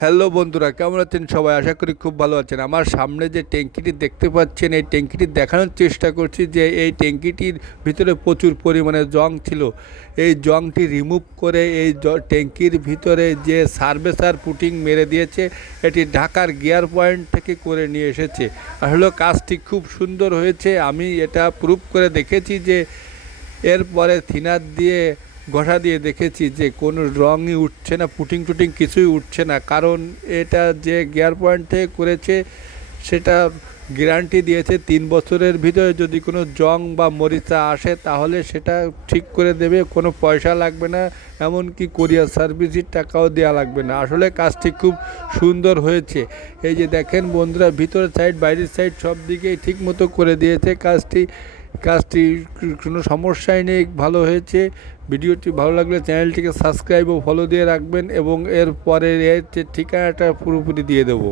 Hello বন্ধুরা, কেমন আছেন সবাই? আশা করি খুব ভালো আছেন। আমার সামনে যে ট্যাঙ্কিটি দেখতে পাচ্ছেন, এই ট্যাঙ্কিটি দেখানোর চেষ্টা করছি যে এই ট্যাঙ্কিটির ভিতরে প্রচুর পরিমাণে জং ছিল। এই জংটি রিমুভ করে এই ট্যাঙ্কির ভিতরে যে সার্ভেসার পুটিং মেরে দিয়েছে, এটি ঢাকার গিয়ার পয়েন্ট থেকে করে নিয়ে এসেছে। আসলে কাজটি খুব সুন্দর হয়েছে। আমি এটা প্রুভ করে দেখেছি যে এরপরে থিনার দিয়ে ঘষা দিয়ে দেখেছি যে কোনো রঙই উঠছে না, পুটিং টুটিং কিছুই উঠছে না। কারণ এটা যে গিয়ার পয়েন্ট থেকে করেছে সেটা গ্যারান্টি দিয়েছে 3 বছরের ভিতরে যদি কোনো জং বা মরিচা আসে তাহলে সেটা ঠিক করে দেবে, কোনো পয়সা লাগবে না, এমনকি কোরিয়ার সার্ভিসের টাকাও দেওয়া লাগবে না। আসলে কাজটি খুব সুন্দর হয়েছে। এই যে দেখেন বন্ধুরা, ভিতরের সাইড বাইরের সাইড সব দিকেই ঠিক মতো করে দিয়েছে। কাজটি কোনো সমস্যাই নেই, ভালো হয়েছে। ভিডিওটি ভালো লাগলে চ্যানেলটিকে সাবস্ক্রাইব ও ফলো দিয়ে রাখবেন এবং এর পরের ঠিকানাটা পুরোপুরি দিয়ে দেবো।